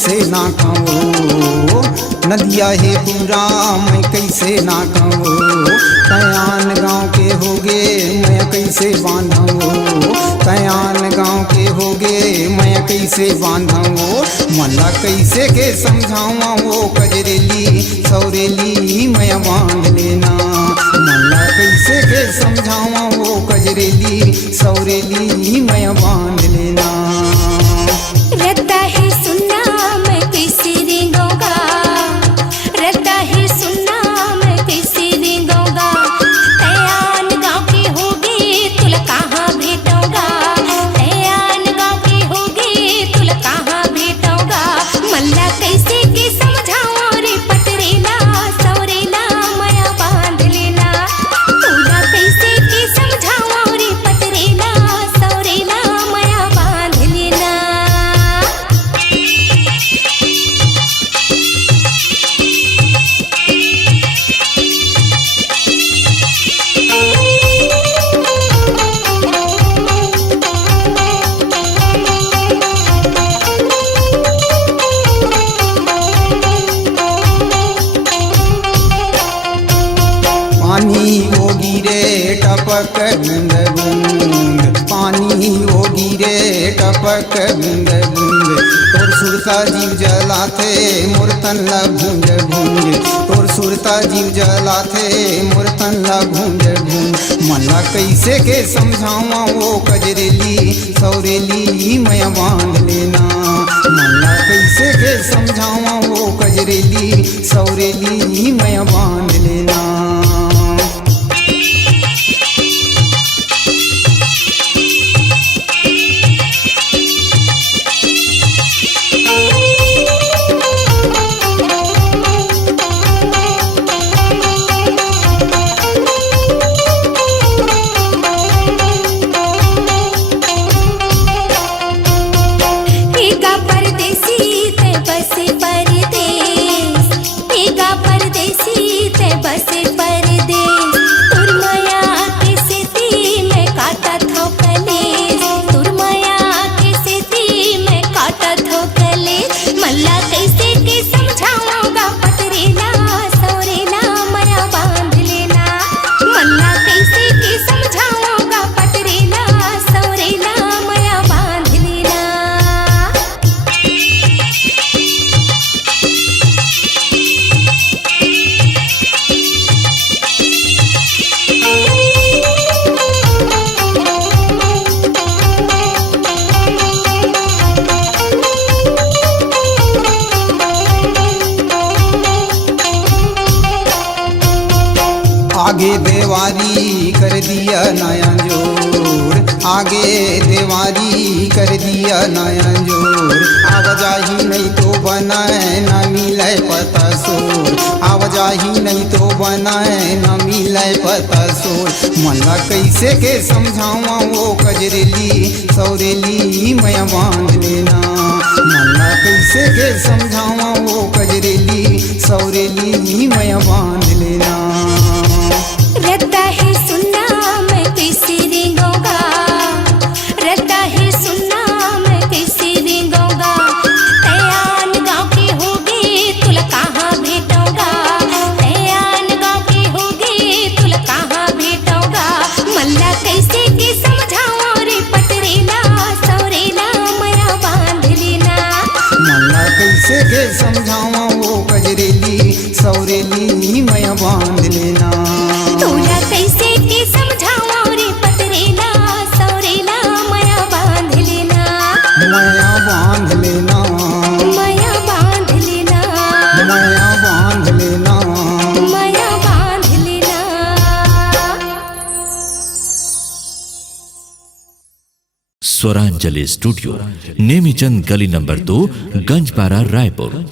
कैसे ना कहूँ, नदिया है पूरा मैं कैसे ना कहूँ, कयान गाँव के होगे मैं कैसे बांधूँ, कयान गाँव के होगे मैं कैसे बांधूँ, मला कैसे के समझाऊँ वो कजरेली सौरेली मैं बांध लेना, मला कैसे के समझाऊँ वो कजरेली सौरेली मैं बांध लेना। रहता है सुनना मैं कैसे रेंगूंगा, रहता है सुनना मैं कैसे रेंगूंगा, कयान गाँव के होगे तुला कहाँ भेटूंगा, कयान गाँव के होगे तुला कहाँ भेटूंगा, मल्ला कैसे के समझाऊं रे पटरेला सौरेला माया बांध लेना, तुला कैसे के समझाऊं रे पटरेला सौरेला माया बांध लेना। पानी वो गिरे टपक बूंद बूंद, पानी वो गिरे टपक बूंद बूंद, तोर सुरता जीव जलाथे मोर तन ला भूंज भूंज, तोर सुरता जीव जलाथे मोर तन ला भूंज भूंज, मला कैसे के समझाऊँ वो कजरेली सौरेली मैं बांध लेना, मला कैसे के समझाऊँ वो कजरेली सौरेली मैं बांध लेना। एगा परदेसी ते बसे परदेस, एगा परदेसी ते बसे परदेस, तुर माया के सेती मैं काटत हो कलेस, तुर माया के सेती मैं काटत हो कलेस, मल्ला कैसे के समझाऊंगा पटरेला सौरेला माया बांध लेना, मल्ला कैसे के समझाऊंगा पटरेला सौरेला माया बांध लेना। आगे देवारी कर दिया नया जोर, आगे देवारी कर दिया नया जोर, आवाजाही नहीं तो बनाए ना मिले पता सोर, आवाजाही नहीं तो बनाए ना मिले पता सोर, मला कैसे के समझाऊँ वो कजरेली सौरेली मैं बांध लेना, मला कैसे के समझाऊँ वो कजरेली सौरेली मैं बांध लेना। रहता है सुनना मैं कैसे रेंगूंगा, रहता है सुनना मैं कैसे रेंगूंगा, कयान गाँव के होगे तुला कहाँ भेटूंगा, कयान गाँव के होगे तुला कहाँ भेटूंगा, मल्ला कैसे के समझाऊं रे पटरेला सौरेला माया बांध लेना, मला कैसे के समझाऊँ वो कजरेली सौरेली मैं बांध लेना, तुला कैसे के समझाऊं रे पटरेला सौरेला माया बांध लेना, माया बांध लेना, माया बांध लेना, माया बांध लेना। माया बांध लेना। स्वरांजलि स्टूडियो, नेमीचंद गली नंबर 2, गंजपारा, रायपुर।